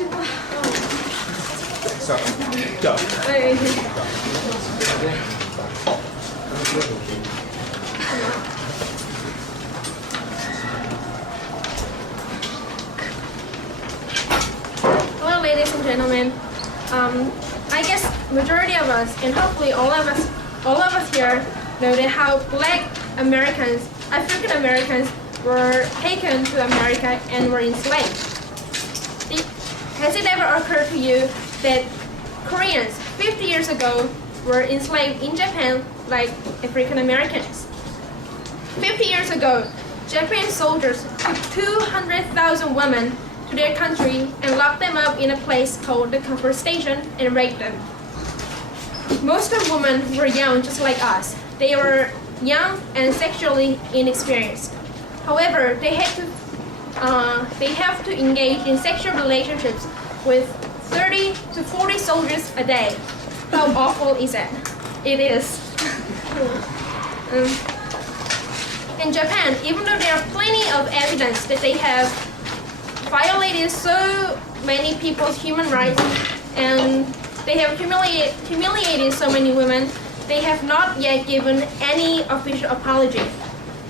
So, go. Hello, ladies and gentlemen. I guess majority of us, and hopefully all of us here, know that how Black Americans, African Americans, were taken to America and were enslaved. Has it ever occurred to you that Koreans 50 years ago were enslaved in Japan like African Americans? 50 years ago, Japanese soldiers took 200,000 women to their country and locked them up in a place called the comfort station and raped them. Most of the women were young, just like us. They were young and sexually inexperienced. However, they have to engage in sexual relationships with 30 to 40 soldiers a day. How awful is that? It is. In Japan, even though there are plenty of evidence that they have violated so many people's human rights and they have humiliated so many women, they have not yet given any official apology.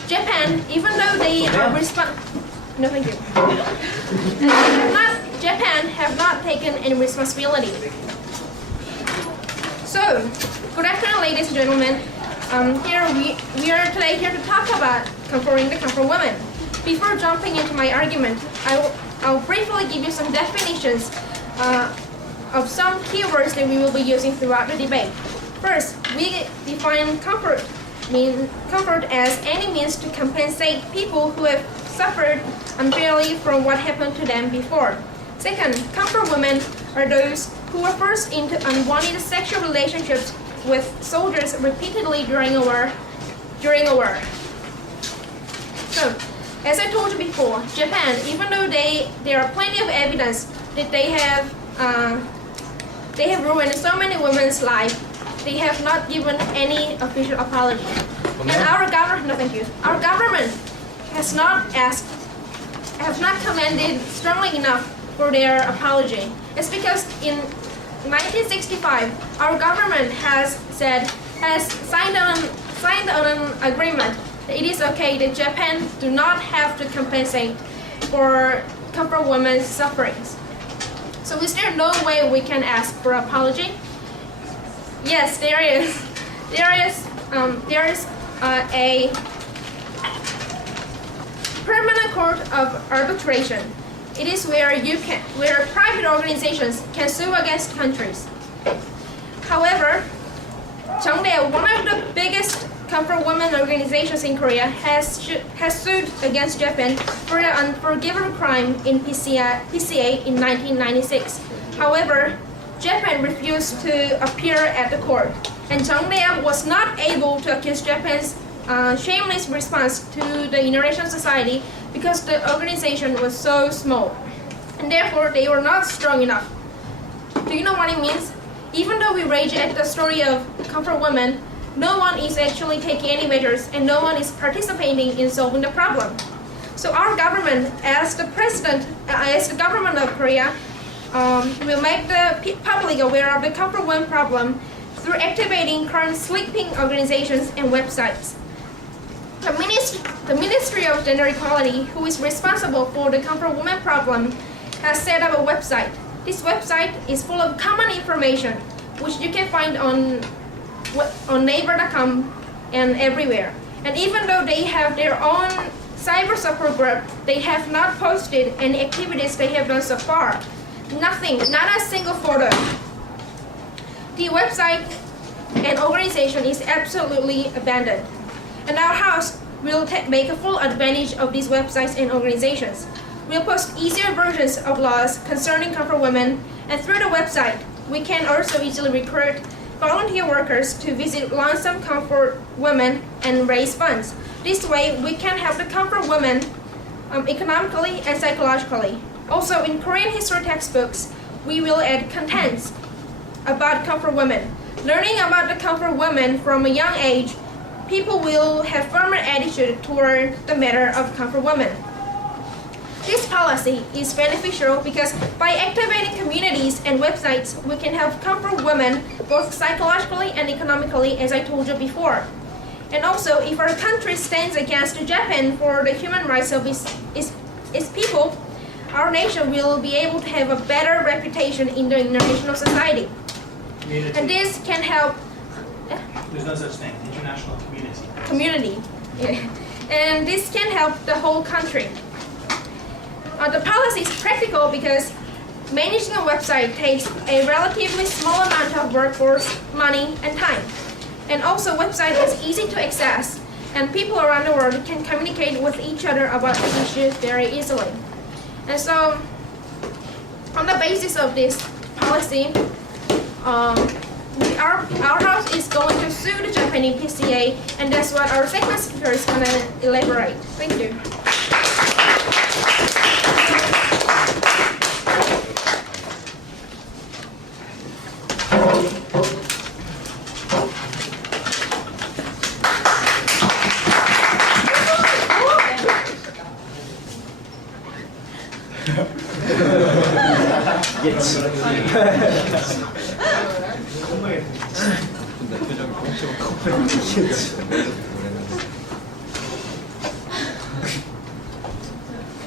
Japan, even though they are no, thank you. Japan have not taken any responsibility. So, good afternoon, ladies and gentlemen. We are today here to talk about comforting the comfort woman. Before jumping into my argument, I'll briefly give you some definitions of some keywords that we will be using throughout the debate. First, we define comfort as any means to compensate people who have suffered unfairly from what happened to them before. Second, comfort women are those who were forced into unwanted sexual relationships with soldiers repeatedly during a war. So, as I told you before, Japan, even though there are plenty of evidence that they have ruined so many women's lives, they have not given any official apology. And our government has not commanded strongly enough for their apology. It's because in 1965, our government has signed on an agreement that it is okay that Japan do not have to compensate for comfort women's sufferings. So is there no way we can ask for apology? Yes, there is. There is a permanent court of arbitration. It is where private organizations can sue against countries. However, Daewon, one of the biggest comfort women organizations in Korea, has sued against Japan for an unforgivable crime in PCA in 1996. However, Japan refused to appear at the court, and Daewon was not able to accuse Japan's shameless response to the International Society because the organization was so small, and therefore they were not strong enough. Do you know what it means? Even though we rage at the story of comfort women, no one is actually taking any measures and no one is participating in solving the problem. So our government, as the government of Korea, will make the public aware of the comfort women problem through activating current sleeping organizations and websites. The Ministry of Gender Equality, who is responsible for the comfort woman problem, has set up a website. This website is full of common information, which you can find on Naver.com and everywhere. And even though they have their own cyber support group, they have not posted any activities they have done so far. Nothing, not a single photo. The website and organization is absolutely abandoned. And our house will make a full advantage of these websites and organizations. We'll post easier versions of laws concerning comfort women, and through the website, we can also easily recruit volunteer workers to visit lonesome comfort women and raise funds. This way, we can help the comfort women economically and psychologically. Also, in Korean history textbooks, we will add contents about comfort women. Learning about the comfort women from a young age, people will have firmer attitude toward the matter of comfort women. This policy is beneficial because by activating communities and websites, we can help comfort women both psychologically and economically, as I told you before. And also, if our country stands against Japan for the human rights of its people, our nation will be able to have a better reputation in the international society. Community. And this can help There's no such thing. International community. community. Yeah. And this can help the whole country. The policy is practical because managing a website takes a relatively small amount of workforce, money, and time. And also, website is easy to access, and people around the world can communicate with each other about the issues very easily. And so, on the basis of this policy, our house is going to sue the Japanese PCA, and that's what our second speaker is going to elaborate. Thank you.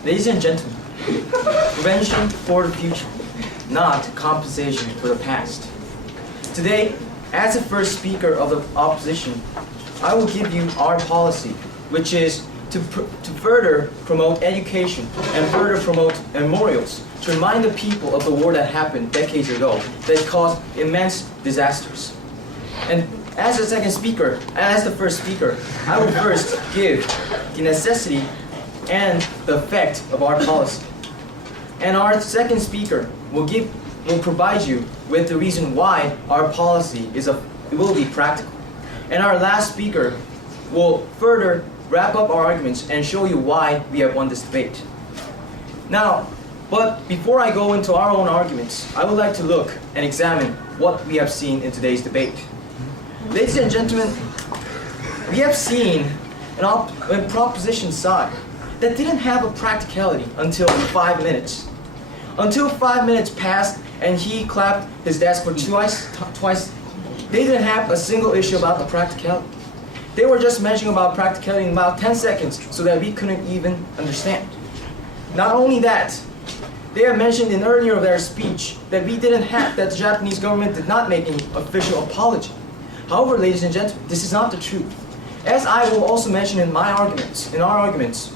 Ladies and gentlemen, prevention for the future, not compensation for the past. Today, as the first speaker of the opposition, I will give you our policy, which is to further promote education and further promote memorials to remind the people of the war that happened decades ago that caused immense disasters. And as the second speaker, as the first speaker, I will first give the necessity and the effect of our policy. And our second speaker will provide you with the reason why our policy will be practical. And our last speaker will further wrap up our arguments and show you why we have won this debate. Now, but before I go into our own arguments, I would like to look and examine what we have seen in today's debate. Ladies and gentlemen, we have seen a proposition side that didn't have a practicality until 5 minutes. Until 5 minutes passed and he clapped his desk for twice, they didn't have a single issue about the practicality. They were just mentioning about practicality in about 10 seconds so that we couldn't even understand. Not only that, they have mentioned in earlier of their speech that that the Japanese government did not make any official apology. However, ladies and gentlemen, this is not the truth. As I will also mention in our arguments,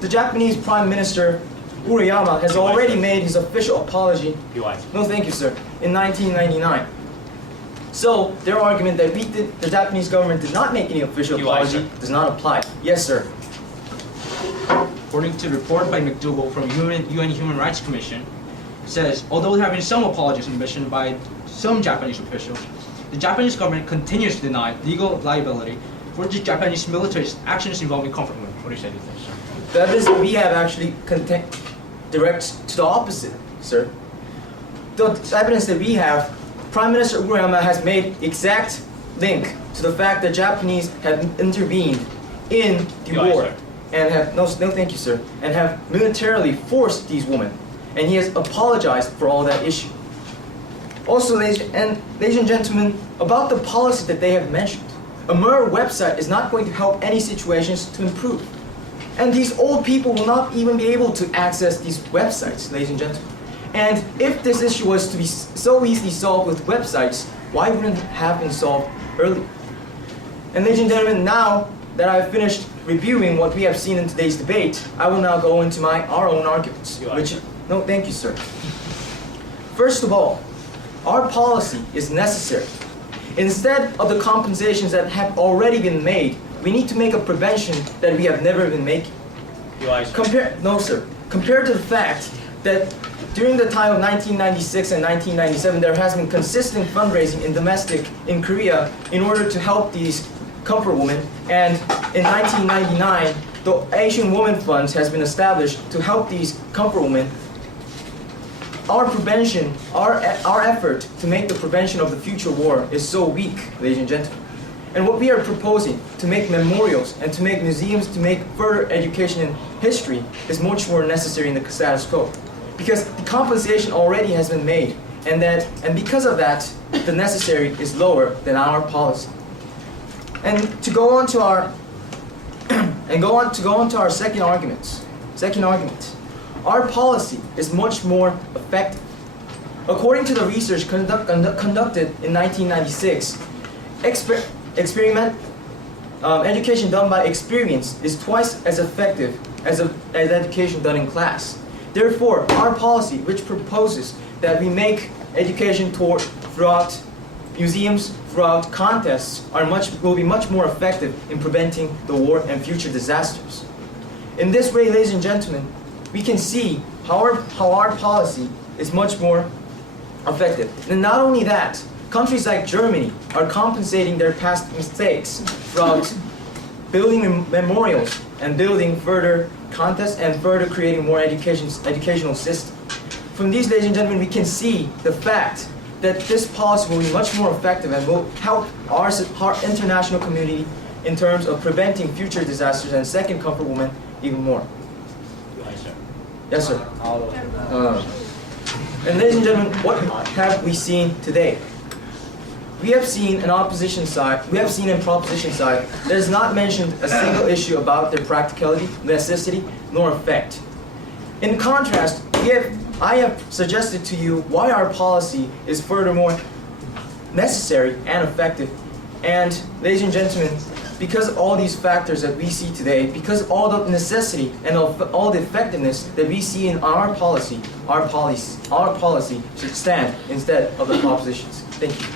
the Japanese Prime Minister Urayama has already made his official apology. No, thank you, sir. In 1999. So their argument that the Japanese government did not make any official apology does not apply. Yes, sir. According to a report by McDougall from UN Human Rights Commission, says, although there have been some apologies submission by some Japanese officials, the Japanese government continues to deny legal liability for the Japanese military's actions involving comfort women. What do you say to this, sir? The evidence we have actually directs to the opposite, sir. The evidence that we have, Prime Minister Urayama has made exact link to the fact that Japanese have intervened in the war. Sir. And have, no thank you, sir, and have militarily forced these women. And he has apologized for all that issue. Also, ladies and gentlemen, about the policy that they have mentioned, a mere website is not going to help any situations to improve. And these old people will not even be able to access these websites, ladies and gentlemen. And if this issue was to be so easily solved with websites, why wouldn't it have been solved earlier? And ladies and gentlemen, now that I've finished reviewing what we have seen in today's debate, I will now go into our own arguments. No, thank you, sir. First of all, our policy is necessary. Instead of the compensations that have already been made, we need to make a prevention that we have never been making. No, sir. Compared to the fact that during the time of 1996 and 1997, there has been consistent fundraising in Korea in order to help these comfort women. And in 1999, the Asian Women Fund has been established to help these comfort women. Our effort to make the prevention of the future war is so weak, ladies and gentlemen. And what we are proposing to make memorials and to make museums, to make further education in history is much more necessary in the status quo. Because the compensation already has been made, and because of that, the necessary is lower than our policy. And to go on to our second argument. Our policy is much more effective. According to the research conducted in 1996, education done by experience is twice as effective as education done in class. Therefore, our policy, which proposes that we make education throughout museums, throughout contests, will be much more effective in preventing the war and future disasters. In this way, ladies and gentlemen, we can see how our policy is much more effective. And not only that, countries like Germany are compensating their past mistakes throughout building memorials and building further contests and further creating more educational system. From these, ladies and gentlemen, we can see the fact that this policy will be much more effective and will help our international community in terms of preventing future disasters, and second, comfort women even more. Yes, sir. And ladies and gentlemen, what have we seen today? We have seen an opposition side, we have seen a proposition side that has not mentioned a single issue about their practicality, necessity, nor effect. In contrast, I have suggested to you why our policy is furthermore necessary and effective. And ladies and gentlemen, because of all these factors that we see today, because of all the necessity and all the effectiveness that we see in our policy should stand instead of the propositions. Thank you.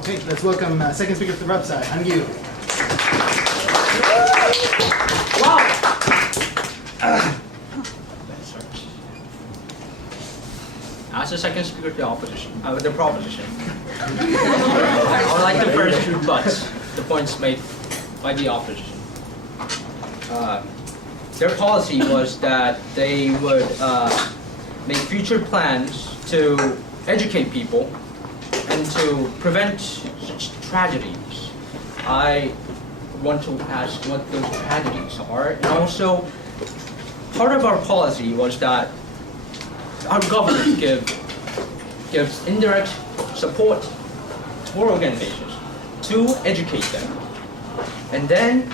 Okay, let's welcome second speaker to the website, Angyu. Wow! As the second speaker to the proposition, I would like to first rebut the points made by the opposition. Their policy was that they would make future plans to educate people and to prevent such tragedies. I want to ask what those tragedies are, and also part of our policy was that our government gives indirect support for organizations to educate them, and then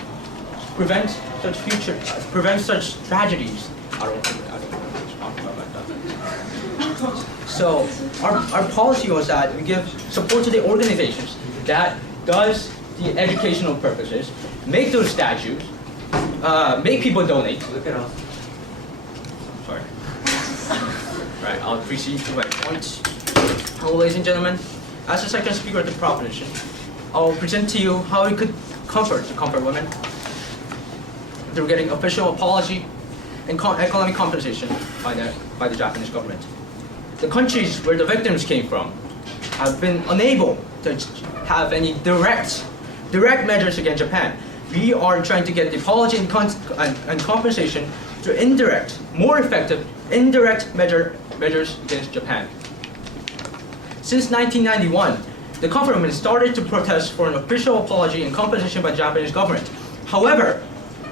prevent such tragedies. I don't want to talk about that. So our policy was that we give support to the organizations that does the educational purposes, make those statues, make people donate. Look at us. Sorry. Right, I'll proceed to my points. Hello, ladies and gentlemen. As the second speaker of the proposition, I'll present to you how we could comfort women through getting official apology and economic compensation by the Japanese government. The countries where the victims came from have been unable to have any direct measures against Japan. We are trying to get the apology and compensation through more effective indirect measures against Japan. Since 1991, the comfort women started to protest for an official apology and compensation by the Japanese government. However,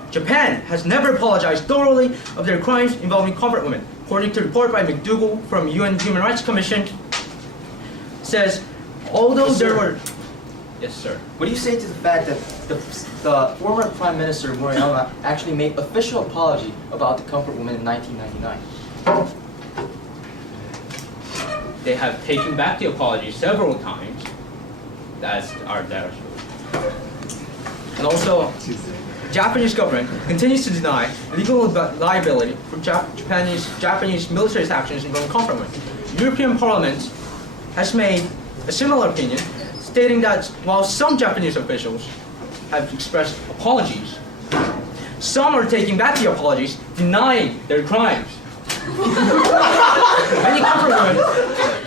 Japan has never apologized thoroughly of their crimes involving comfort women. According to a report by McDougall from UN Human Rights Commission, says although there were... Yes, sir. What do you say to the fact that the former Prime Minister Moriyama actually made official apology about the comfort women in 1999? They have taken back the apology several times. That's our data. And also, the Japanese government continues to deny legal liability for Japanese military actions involving comfort women. The European Parliament has made a similar opinion, stating that while some Japanese officials have expressed apologies, some are taking back the apologies, denying their crimes. Many comfort women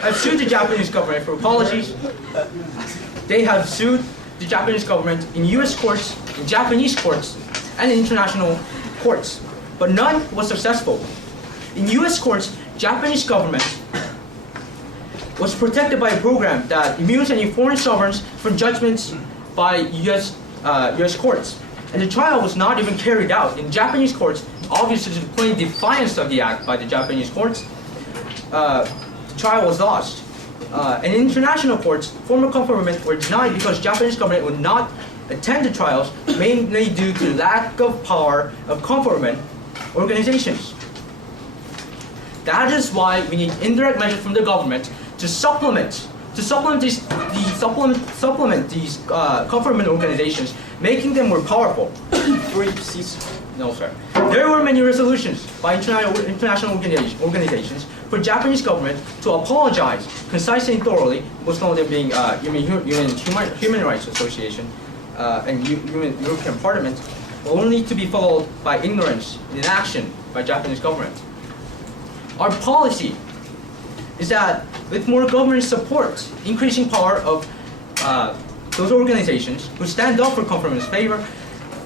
have sued the Japanese government for apologies. They have sued the Japanese government in US courts, in Japanese courts, and in international courts. But none was successful. In US courts, Japanese government was protected by a program that immunes any foreign sovereigns from judgments by US courts. And the trial was not even carried out. In Japanese courts, obviously to plain defiance of the act by the Japanese courts, the trial was lost. And in international courts, former comfort women were denied because Japanese government would not attend the trials, mainly due to lack of power of comfort women organizations. That is why we need indirect measures from the government to supplement these comfort women organizations, making them more powerful. No, sir. There were many resolutions by international organizations for Japanese government to apologize concisely and thoroughly, most of them being Human Rights Association and European Parliament, only to be followed by ignorance and inaction by Japanese government. Our policy is that with more government support, increasing power of those organizations who stand up for comfort women's favor,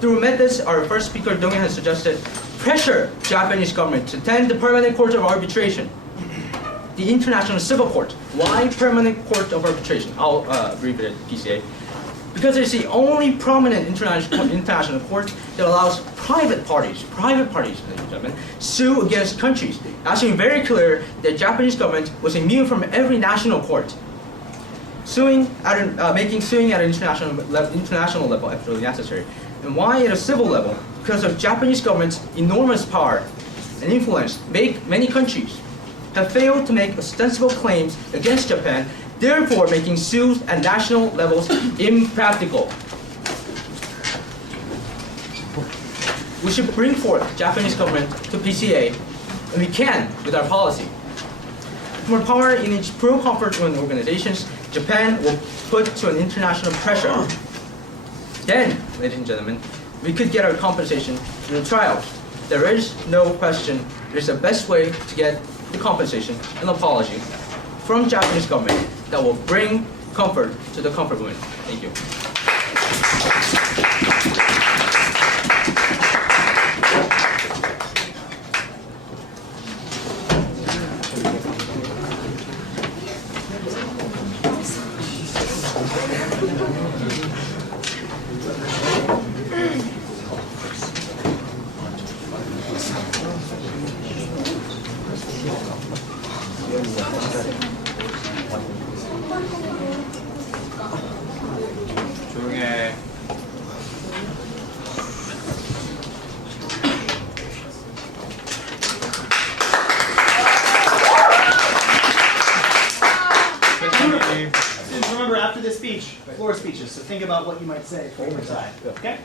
through methods our first speaker, Daewon, has suggested, pressure Japanese government to attend the Permanent Court of Arbitration, the International Civil Court. Why Permanent Court of Arbitration? I'll abbreviate it, PCA. Because it's the only prominent international court that allows private parties, ladies and gentlemen, sue against countries. Actually very clear that Japanese government was immune from every national court. Suing at an international level if really necessary. And why at a civil level? Because of Japanese government's enormous power and influence, many countries have failed to make ostensible claims against Japan, therefore making suits at national levels impractical. We should bring forth Japanese government to PCA, and we can with our policy. More power in each pro-comfort women organizations, Japan will put to an international pressure. Then, ladies and gentlemen, we could get our compensation through the trials. There is no question there's the best way to get the compensation and apology from Japanese government that will bring comfort to the comfort women. Thank you. 조용해. Students, remember after this speech, floor speeches, so think about what you might say for your side. Okay?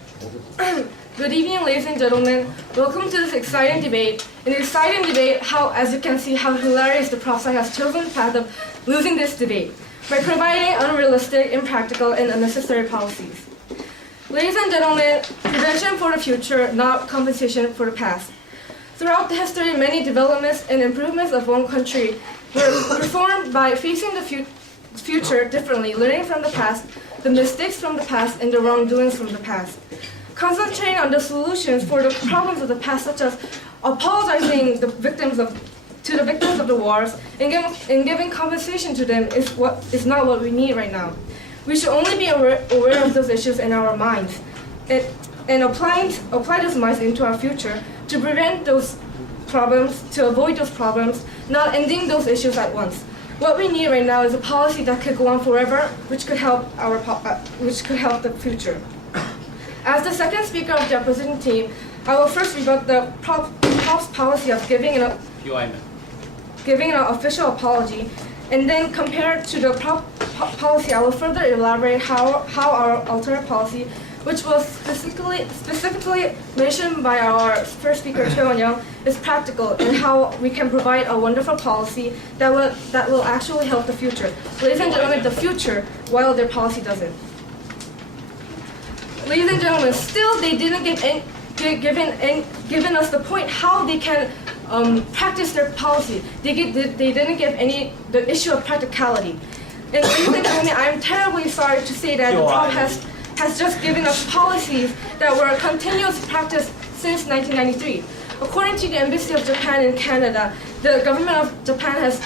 Good evening, ladies and gentlemen. Welcome to this exciting debate. An exciting debate, as you can see, how hilarious the prof side has chosen the path of losing this debate by providing unrealistic, impractical, and unnecessary policies. Ladies and gentlemen, prevention for the future, not compensation for the past. Throughout the history, many developments and improvements of one country were performed by facing the future differently, learning from the past, the mistakes from the past, and the wrongdoings from the past. Concentrating on the solutions for the problems of the past, such as apologizing to the victims of the wars and giving compensation to them is not what we need right now. We should only be aware of those issues in our minds and apply those minds into our future to prevent those problems, to avoid those problems, not ending those issues at once. What we need right now is a policy that could go on forever, which could help the future. As the second speaker of the opposition team, I will first rebut the prof's policy of giving an official apology, and then compared to the policy, I will further elaborate how our alternate policy, which was specifically mentioned by our first speaker, Daewon, is practical, and how we can provide a wonderful policy that will actually help the future. Ladies and gentlemen, the future, while their policy doesn't. Ladies and gentlemen, still they didn't given us the point how they can practice their policy. They didn't give the issue of practicality. And ladies and gentlemen, I'm terribly sorry to say that the Trump has just given us policies that were continuous practice since 1993. According to the Embassy of Japan in Canada, the government of Japan has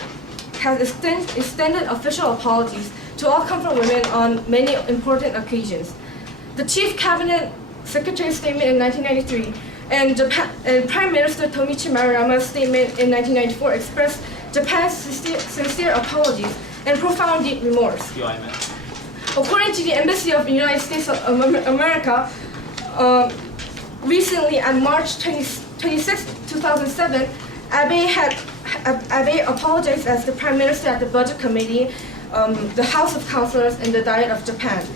extended official apologies to all comfort women on many important occasions. The Chief Cabinet Secretary's statement in 1993 and Prime Minister Tomichi Maruyama's statement in 1994 expressed Japan's sincere apologies and profound deep remorse. According to the Embassy of the United States of America, recently on March 26, 2007, Abe apologized as the Prime Minister at the Budget Committee, the House of Councilors, and the Diet of Japan,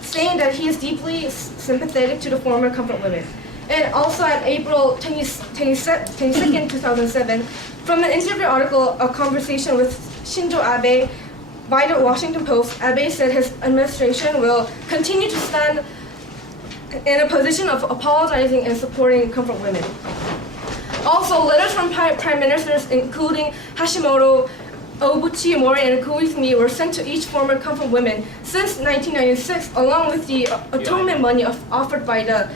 saying that he is deeply sympathetic to the former comfort women. And also on April 22nd, 2007, from an interview article, A Conversation with Shinzo Abe by the Washington Post, Abe said his administration will continue to stand in a position of apologizing and supporting comfort women. Also, letters from prime ministers, including Hashimoto, Obuchi, Mori, and Koizumi, were sent to each former comfort women since 1996, along with the atonement money offered by the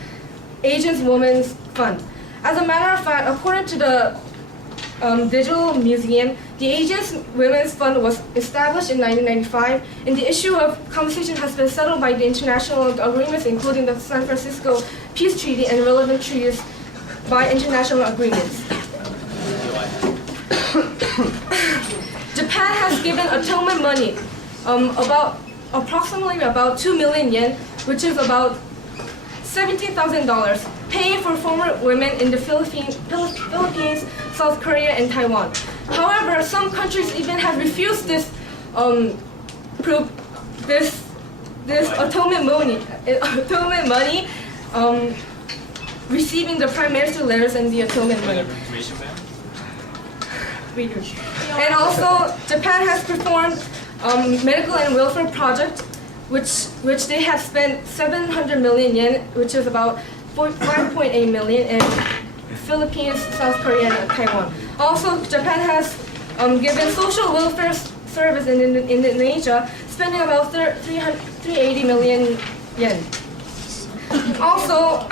Asian Women's Fund. As a matter of fact, according to the Digital Museum, the Asian Women's Fund was established in 1995, and the issue of compensation has been settled by the international agreements, including the San Francisco Peace Treaty and relevant treaties by international agreements. Japan has given atonement money, approximately about 2 million yen, which is about $17,000, paying for former women in the Philippines, South Korea, and Taiwan. However, some countries even have refused this atonement money, receiving the Prime Minister letters and the atonement money. And also, Japan has performed medical and welfare project, which they have spent 700 million yen, which is about 5.8 million in Philippines, South Korea, and Taiwan. Also, Japan has given social welfare service in Indonesia, spending about 380 million yen. Also,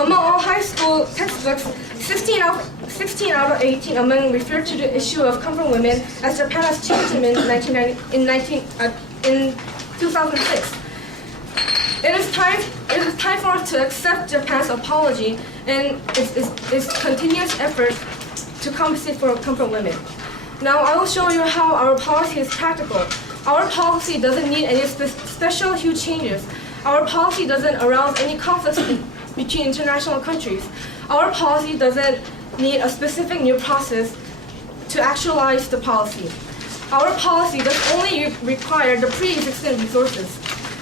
among all high school textbooks, 16 out of 18 among refer to the issue of comfort women, as Japan has changed them in 2006. It is time for us to accept Japan's apology and its continuous effort to compensate for comfort women. Now I will show you how our policy is practical. Our policy doesn't need any special huge changes. Our policy doesn't arouse any conflicts between international countries. Our policy doesn't need a specific new process to actualize the policy. Our policy does only require the pre-existing resources.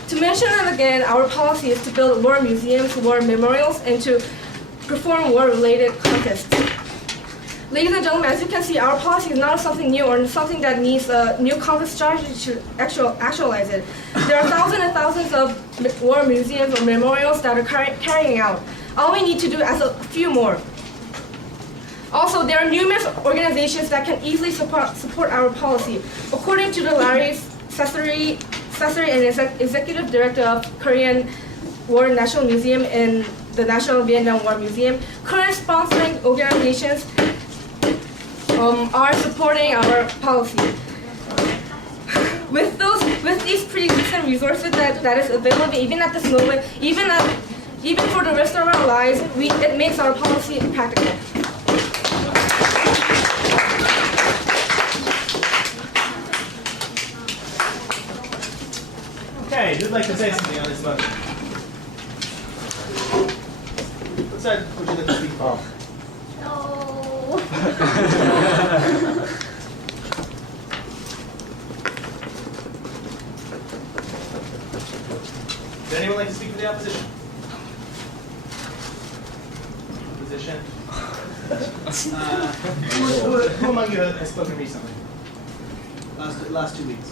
To mention it again, our policy is to build war museums, war memorials, and to perform war-related contests. Ladies and gentlemen, as you can see, our policy is not something new or something that needs a new conflict strategy to actualize it. There are thousands and thousands of war museums or memorials that are carrying out. All we need to do is a few more. Also, there are numerous organizations that can easily support our policy. According to the Larry Sasori and Executive Director of Korean War National Museum and the National Vietnam War Museum, current sponsoring organizations are supporting our policy. With these pre-existing resources that is available even at this moment, even for the rest of our lives, it makes our policy practical. Okay, who'd like to say something on this motion? What side would you like to speak for? No. Would anyone like to speak for the opposition? Opposition? Who among you has spoken recently? Last 2 weeks?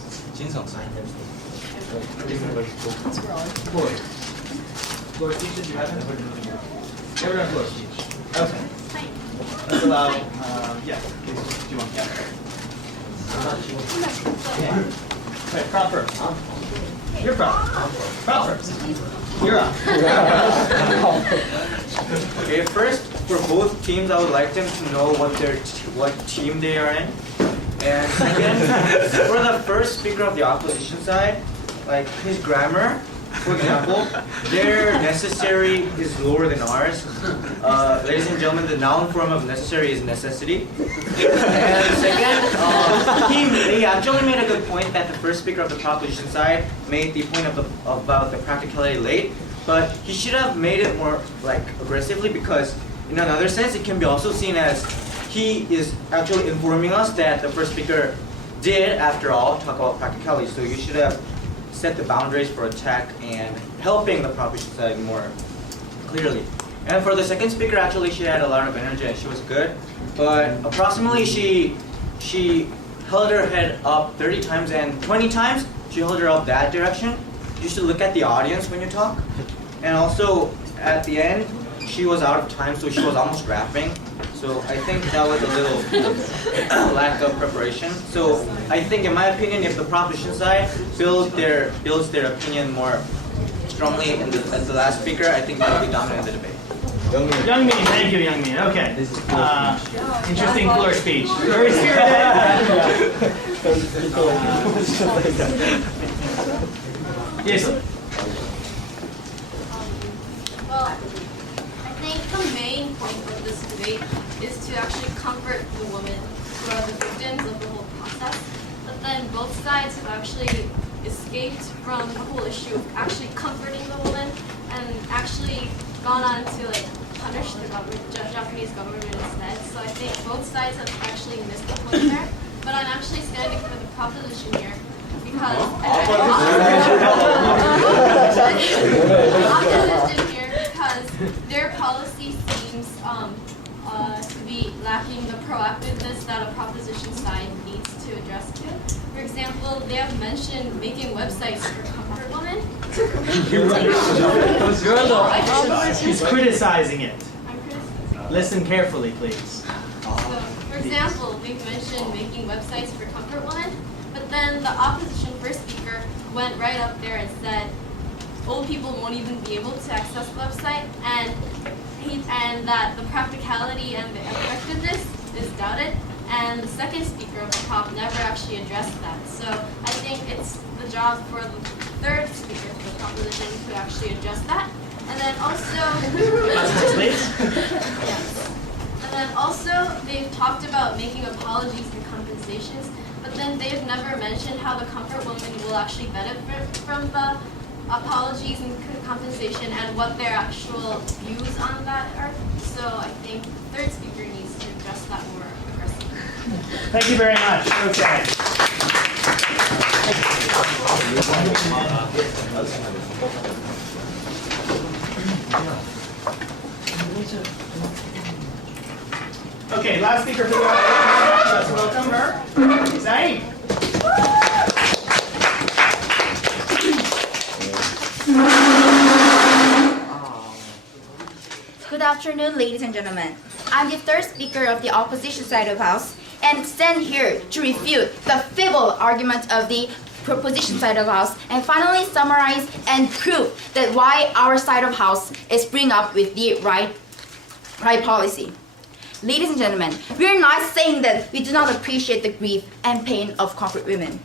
Floor speeches, you haven't? Never done floor speech. Okay. let's allow, yeah, please, do you want, yeah. Wait, prop first. You're prop. Prop first. You're up. Okay, first, for both teams, I would like them to know what team they are in. And second, for the first speaker of the opposition side, like his grammar, for example, their necessary is lower than ours. Ladies and gentlemen, the noun form of necessary is necessity. And second, he actually made a good point that the first speaker of the proposition side made the point about the practicality late, but he should have made it more like aggressively, because in another sense it can be also seen as he is actually informing us that the first speaker did, after all, talk about practicality. So you should have set the boundaries for attack and helping the proposition side more clearly. And for the second speaker, actually, she had a lot of energy and she was good. But approximately, she held her head up 30 times, and 20 times she held her up that direction. You should look at the audience when you talk. And also, at the end, she was out of time, so she was almost rapping. So I think that was a little lack of preparation. So I think, in my opinion, if the proposition side builds their opinion more strongly as the last speaker, I think that will be dominant in the debate. Youngmin, thank you, Youngmin. Okay. Interesting floor speech. Very spirited. Yes. Well, I think the main point of this debate is to actually comfort the women who are the victims of the whole process. But then both sides have actually escaped from the whole issue of actually comforting the woman and actually gone on to like punish the Japanese government instead. So I think both sides have actually missed the point there. But I'm actually standing for the proposition here because opposition here because their policy seems to be lacking the proactiveness that a proposition side needs to address to. For example, they have mentioned making websites for comfort women. She's criticizing it. I'm criticizing. Listen carefully, please. So, for example, we've mentioned making websites for comfort women, but then the opposition first speaker went right up there and said old people won't even be able to access the website, and that the practicality and the effectiveness is doubted. And the second speaker of the prop never actually addressed that. So I think it's the job for the third speaker of the proposition to actually address that. And then also, Please. yes. And then also, they've talked about making apologies and compensations, but then they've never mentioned how the comfort woman will actually benefit from the apologies and compensation and what their actual views on that are. So I think the third speaker needs to address that more aggressively. Thank you very much. Okay. Okay, last speaker for the audience. Let's welcome her. Zaid. Good afternoon, ladies and gentlemen. I'm the third speaker of the opposition side of the House and stand here to refute the feeble argument of the proposition side of the House and finally summarize and prove that why our side of the House is bring up with the right policy. Ladies and gentlemen, we are not saying that we do not appreciate the grief and pain of comfort women.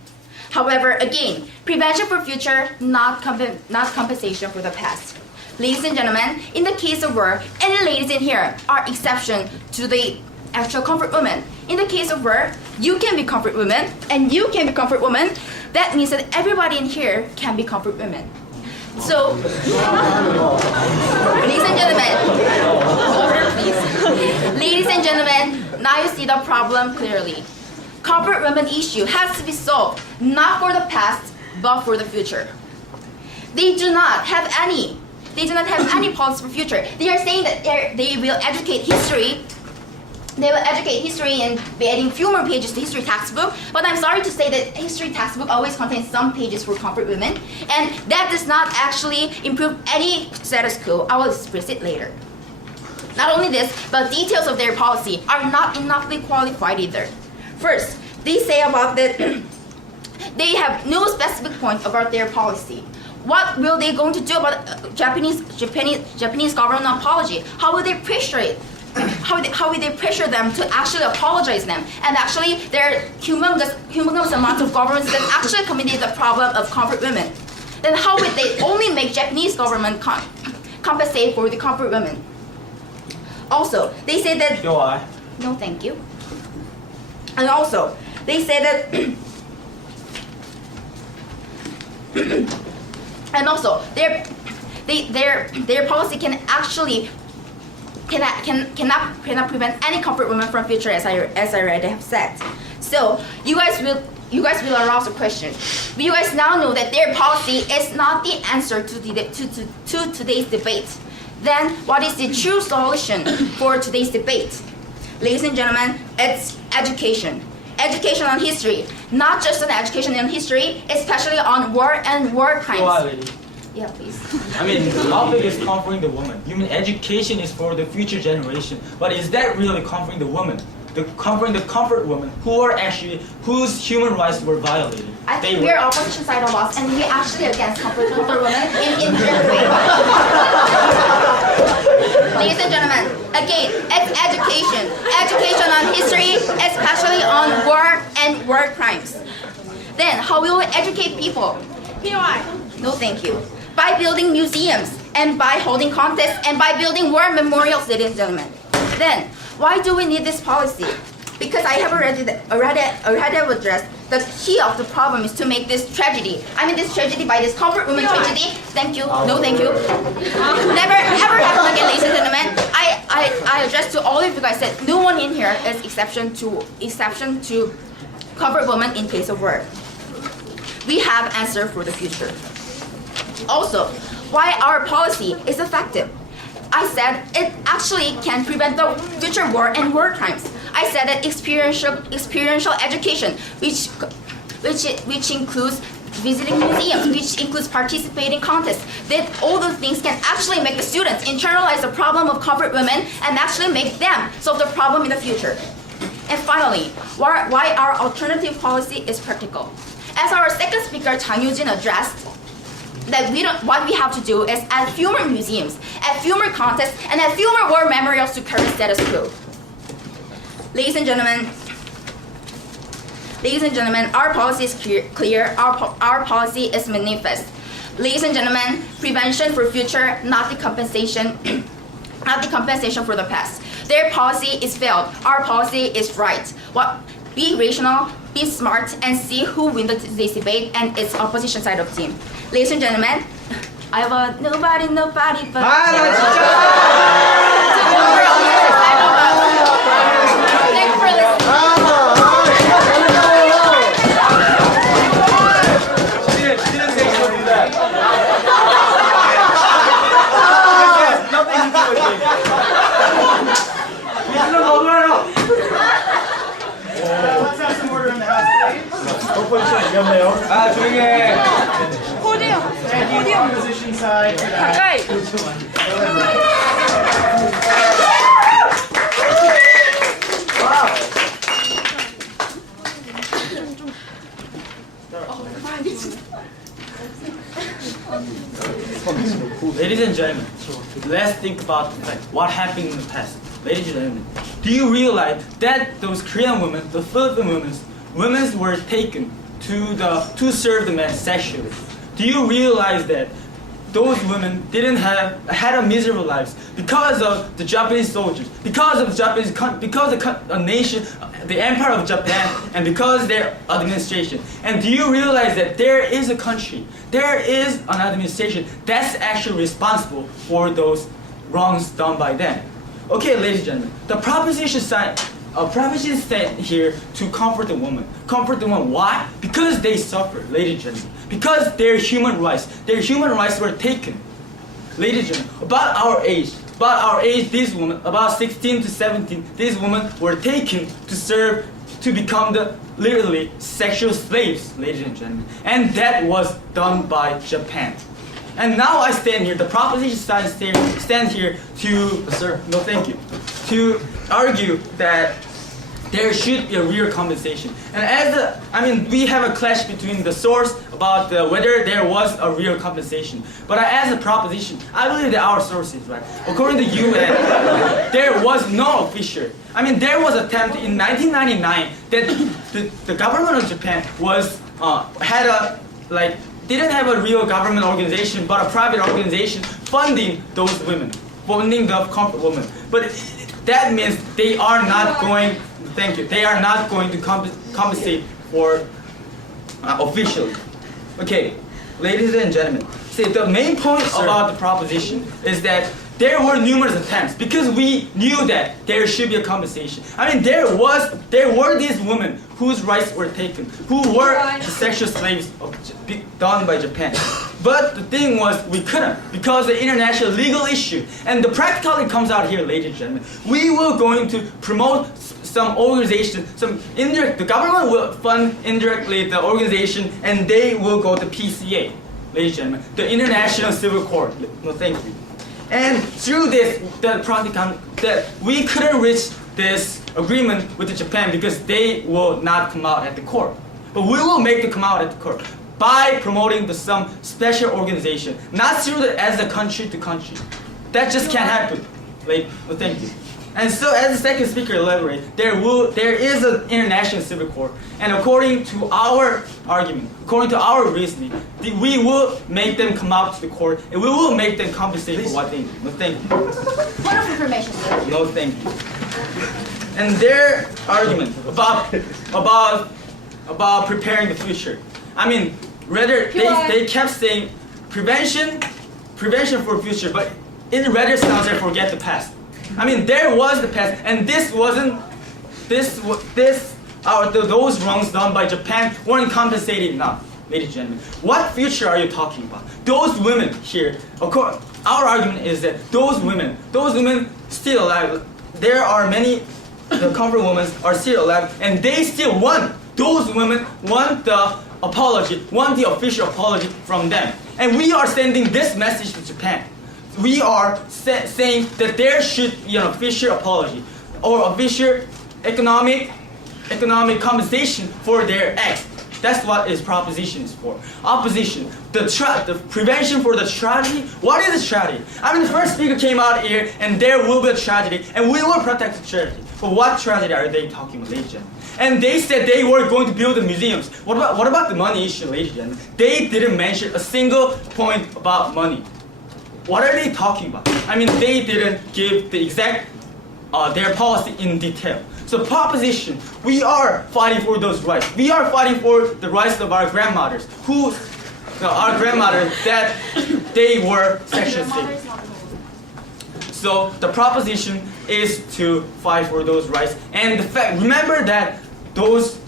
However, again, prevention for future, not compensation for the past. Ladies and gentlemen, in the case of war, any ladies in here are exception to the actual comfort women. In the case of war, you can be comfort women and you can be comfort woman. That means that everybody in here can be comfort women. So, ladies and gentlemen, order please. Ladies and gentlemen, now you see the problem clearly. Comfort women issue has to be solved not for the past, but for the future. They do not have any policy for future. They are saying that they will educate history. They will educate history and be adding few more pages to history textbook. But I'm sorry to say that history textbook always contains some pages for comfort women, and that does not actually improve any status quo. I will express it later. Not only this, but details of their policy are not enoughly qualified either. First, they say about that they have no specific point about their policy. What will they going to do about Japanese government apology? How will they pressure it? How will they pressure them to actually apologize them? And actually, there are humongous amounts of governments that actually committed the problem of comfort women. Then how would they only make Japanese government compensate for the comfort women? Also, they say that no, thank you. And also, they say that and also their policy can actually cannot prevent any comfort women from future, as I already have said. So you guys will arouse a question. You guys now know that their policy is not the answer to today's debate. Then what is the true solution for today's debate? Ladies and gentlemen, it's education. Education on history. Not just an education on history, especially on war and war crimes. Yeah, please. I mean, the topic is comforting the woman. You mean education is for the future generation. But is that really comforting the woman? Comforting the comfort women whose human rights were violated? I think we're opposition side of us, and we're actually against comfort women in their way. Ladies and gentlemen, again, it's education. Education on history, especially on war and war crimes. Then, how will we educate people? No, thank you. By building museums, and by holding contests, and by building war memorials, ladies and gentlemen. Then, why do we need this policy? Because I have already addressed the key of the problem is to make this tragedy. I mean this tragedy by this comfort woman tragedy. Thank you. No, thank you. Never ever happen again, ladies and gentlemen. I address to all of you guys that no one in here is exception to comfort woman in case of war. We have answer for the future. Also, why our policy is effective. I said it actually can prevent the future war and war crimes. I said that experiential education, which includes visiting museums, which includes participating contests, that all those things can actually make the students internalize the problem of comfort women and actually make them solve the problem in the future. And finally, why our alternative policy is practical. As our second speaker, Chang Yoo-jin, addressed, that what we have to do is add fewer museums, add fewer contests, and add fewer war memorials to current status quo. Ladies and gentlemen, our policy is clear. Our policy is manifest. Ladies and gentlemen, prevention for future, not the compensation, not the compensation for the past. Their policy is failed. Our policy is right. Be rational, be smart, and see who wins this debate and its opposition side of team. Ladies and gentlemen, I want nobody but Thank you for listening. She didn't say she'll do that. Nothing to do with me. Let's have some order in the house, 조용히 해. please. And you opposition side for that. Ladies and gentlemen, let's think about the fact what happened in the past. Ladies and gentlemen, do you realize that those Korean women, the Philippine women were taken to serve the men sexually? Do you realize that those women had a miserable lives because of the Japanese soldiers, because of the nation, the empire of Japan, and because their administration? And do you realize that there is a country, there is an administration that's actually responsible for those wrongs done by them? Okay, ladies and gentlemen, the proposition is sent here to comfort the woman. Comfort the woman. Why? Because they suffer, ladies and gentlemen. Because their human rights were taken. Ladies and gentlemen, about our age, these women, about 16 to 17, these women were taken to become literally sexual slaves, ladies and gentlemen. And that was done by Japan. And now I stand here, the proposition side stand here to, sir, no thank you, to argue that there should be a real compensation. And we have a clash between the source about whether there was a real compensation. But as a proposition, I believe that our source is right. According to UN, there was no official. There was an attempt in 1999 that the government of Japan didn't have a real government organization, but a private organization funding those women, funding the comfort women. But that means they are not going. Thank you. They are not going to compensate for officially. Okay, ladies and gentlemen. See, the main point about the proposition is that there were numerous attempts because we knew that there should be a compensation. There were these women whose rights were taken, who were the sexual slaves done by Japan. But the thing was, we couldn't because of the international legal issue. And the practicality comes out here, ladies and gentlemen. We were going to promote some organization, the government will fund indirectly the organization, and they will go to PCA, ladies and gentlemen, the International Civil Court. No, thank you. And through this, that we couldn't reach this agreement with Japan because they will not come out at the court. But we will make them come out at the court by promoting some special organization, not through as a country to country. That just can't happen. No, thank you. And so, as the second speaker elaborated, there is an international civil court, and according to our argument, according to our reasoning, we will make them come out to the court, and we will make them compensate for what they do. No, thank you. Point of information, sir. No, thank you. And their argument about preparing the future. Rather they kept saying prevention for future, but it rather sounds like forget the past. There was the past, and those wrongs done by Japan weren't compensated enough, ladies and gentlemen. What future are you talking about? Those women here, our argument is that those women still alive. There are many, the comfort women are still alive, and they still want, those women want the apology, want the official apology from them. And we are sending this message to Japan. We are saying that there should be an official apology or official economic compensation for their acts. That's what this proposition is for. Opposition, the prevention for the tragedy. What is a tragedy? The first speaker came out here, and there will be a tragedy, and we will protect the tragedy. But what tragedy are they talking about, ladies and gentlemen? And they said they were going to build the museums. What about the money issue, ladies and gentlemen? They didn't mention a single point about money. What are they talking about? They didn't give the exact their policy in detail. So proposition, we are fighting for those rights. We are fighting for the rights of our grandmothers, that they were sexual slaves. So the proposition is to fight for those rights. And remember that those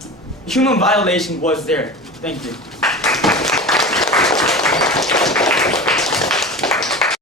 human violation was there. Thank you.